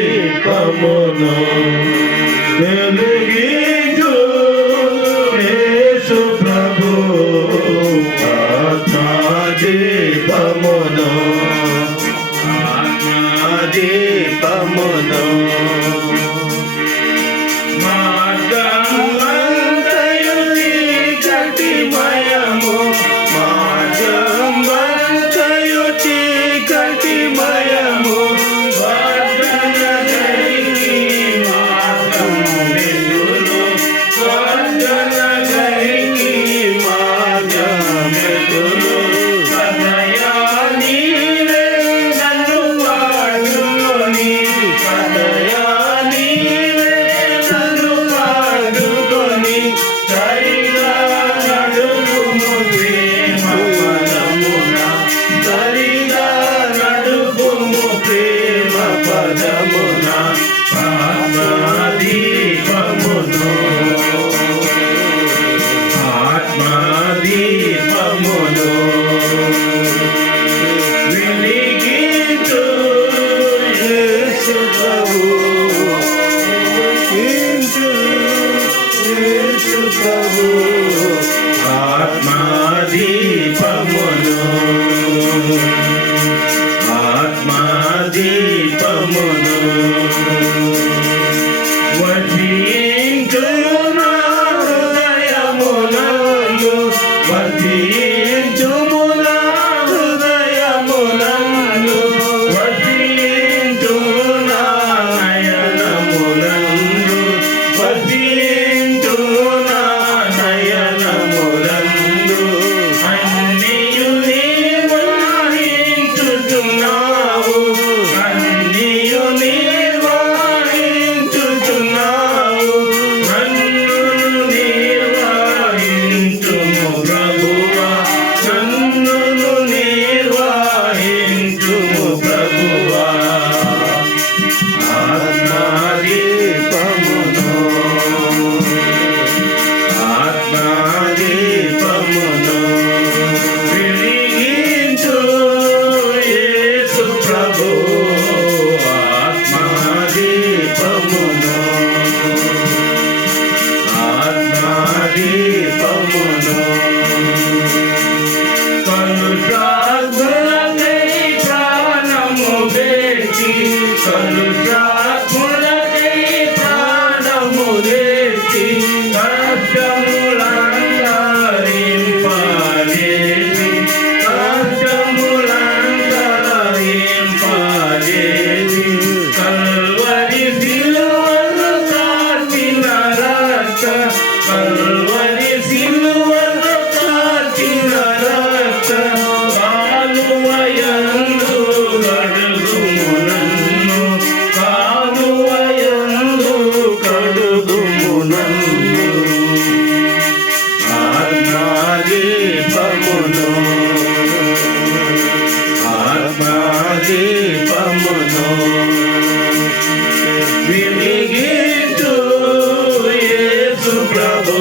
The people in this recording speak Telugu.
ఆత్మదీపమును వెలిగించు యేసు ప్రభు ఆత్మదీపమును ఆత్మదీపమును ఆత్మదీపమును వెలిగించు యేసు ప్రభు యేసు ప్రభు ఆత్మదీపమును ఆత్మదీపమును వర్ధించు నా హృదయమునందు వర్ధించు నా హృదయమునందు వర్ధించు నా నయనమునందు వర్ధించు నా నయనమునందు అన్నియు నిర్వహించుచున్నావు అన్నియు నిర్వహించుచున్నావు నన్ను నిర్వహించుము ప్రభువా నన్ను నిర్వహించుము ప్రభువా ఆత్మదీపమును ఆత్మదీపమును వెలిగించు యేసు ప్రభు ఆత్మదీపమును ఆత్మదీపమును కలుషాత్ములకై ప్రాణము తెచ్చి కలుషాత్ములకై ప్రాణము తెచ్చి కష్టములంతరింపజేసి కష్టములంతరింపజేసి కల్వరి సిలువను కార్చిన రక్త కల్వరి సిలువను కార్చిన రక్త కాలువయందు కడుగుము నన్ను కాలువయందు కడుగుము నన్ను ఆత్మదీపమును ఆత్మదీపమును వెలిగించు యేసు ప్రభు